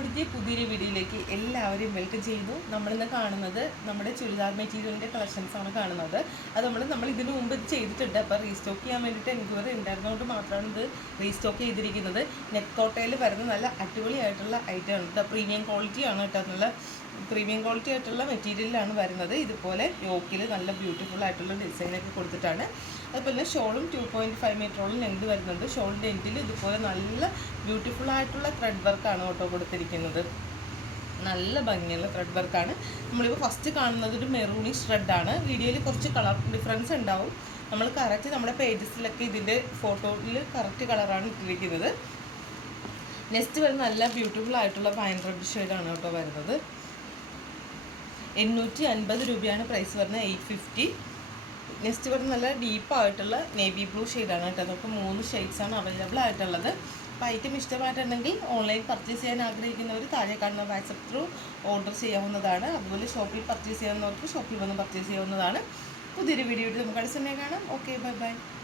മോഡിന്റെ പുതിയൊരു വീഡിയോയിലേക്ക് എല്ലാവരും വെൽക്കം ചെയ്യുന്നു. നമ്മളിന്ന് കാണുന്നത് നമ്മുടെ ചുരിദാർ മെറ്റീരിയലിന്റെ കളക്ഷൻസ് ആണ് കാണുന്നത്. അത് നമ്മൾ നമ്മൾ ഇതിനു മുമ്പ് ചെയ്തിട്ടുണ്ട്. അപ്പോൾ റീസ്റ്റോക്ക് ചെയ്യാൻ വേണ്ടിയിട്ട് എൻക്വയറി ഉണ്ടായിരുന്നതുകൊണ്ട് മാത്രമാണ് ഇത് റീസ്റ്റോക്ക് ചെയ്തിരിക്കുന്നത്. നെക്കോട്ടയിൽ കോട്ടയിൽ വരുന്ന നല്ല അടിപൊളിയായിട്ടുള്ള ഐറ്റം ആണ്. കേട്ടോ പ്രീമിയം ക്വാളിറ്റി ആണ് കേട്ടോ. നല്ല പ്രീമിയം ക്വാളിറ്റി ആയിട്ടുള്ള മെറ്റീരിയലാണ് വരുന്നത്. ഇതുപോലെ യോക്കിൽ നല്ല ബ്യൂട്ടിഫുൾ ആയിട്ടുള്ള ഡിസൈനൊക്കെ കൊടുത്തിട്ടാണ്. അതുപോലെ ഷോളും ടു പോയിന്റ് ഫൈവ് മീറ്ററോളം ലെങ്ത് വരുന്നുണ്ട്. ഷോളിന്റെ എൻഡിൽ ഇതുപോലെ നല്ല ബ്യൂട്ടിഫുൾ ആയിട്ടുള്ള ത്രെഡ് വർക്കാണ് കേട്ടോ കൊടുത്തിരിക്കുന്നത്. നല്ല ഭംഗിയുള്ള ത്രെഡ് വർക്കാണ് നമ്മളിപ്പോൾ ഫസ്റ്റ് കാണുന്നത് ഒരു മെറൂണിഷ് ത്രെഡാണ് വീഡിയോയിൽ കുറച്ച് കളർ ഡിഫറൻസ് ഉണ്ടാവും. നമ്മൾ കറക്റ്റ് നമ്മുടെ പേജസിലൊക്കെ ഇതിന്റെ ഫോട്ടോയിൽ കറക്റ്റ് കളറാണ് ഇട്ടിരിക്കുന്നത്. നെക്സ്റ്റ് വരുന്ന നല്ല ബ്യൂട്ടിഫുൾ ആയിട്ടുള്ള പൈൻ റെഡ് ഷെയ്ഡാണ് കേട്ടോ വരുന്നത്. എണ്ണൂറ്റി അൻപത് രൂപയാണ് പ്രൈസ് വരുന്നത് എയ്റ്റ് ഫിഫ്റ്റി നെക്സ്റ്റ് വരുന്ന നല്ല ഡീപ്പായിട്ടുള്ള നേവി ബ്ലൂ ഷെയ്ഡാണ് കേട്ടോ. നമുക്ക് മൂന്ന് ഷെയ്ഡ്സാണ് അവൈലബിൾ ആയിട്ടുള്ളത്. അപ്പോൾ ഐറ്റം ഇഷ്ടമായിട്ടുണ്ടെങ്കിൽ ഓൺലൈൻ പർച്ചേസ് ചെയ്യാൻ ആഗ്രഹിക്കുന്നവർ താഴെ കാണുന്ന വാട്സപ്പ് ത്രൂ ഓർഡർ ചെയ്യാവുന്നതാണ്. അതുപോലെ ഷോപ്പിൽ പർച്ചേസ് ചെയ്യാവുന്നവർക്ക് ഷോപ്പിൽ വന്ന് പർച്ചേസ് ചെയ്യാവുന്നതാണ്. പുതിയൊരു വീഡിയോ നമുക്ക് അടുത്ത സമയം കാണാം. Okay bye bye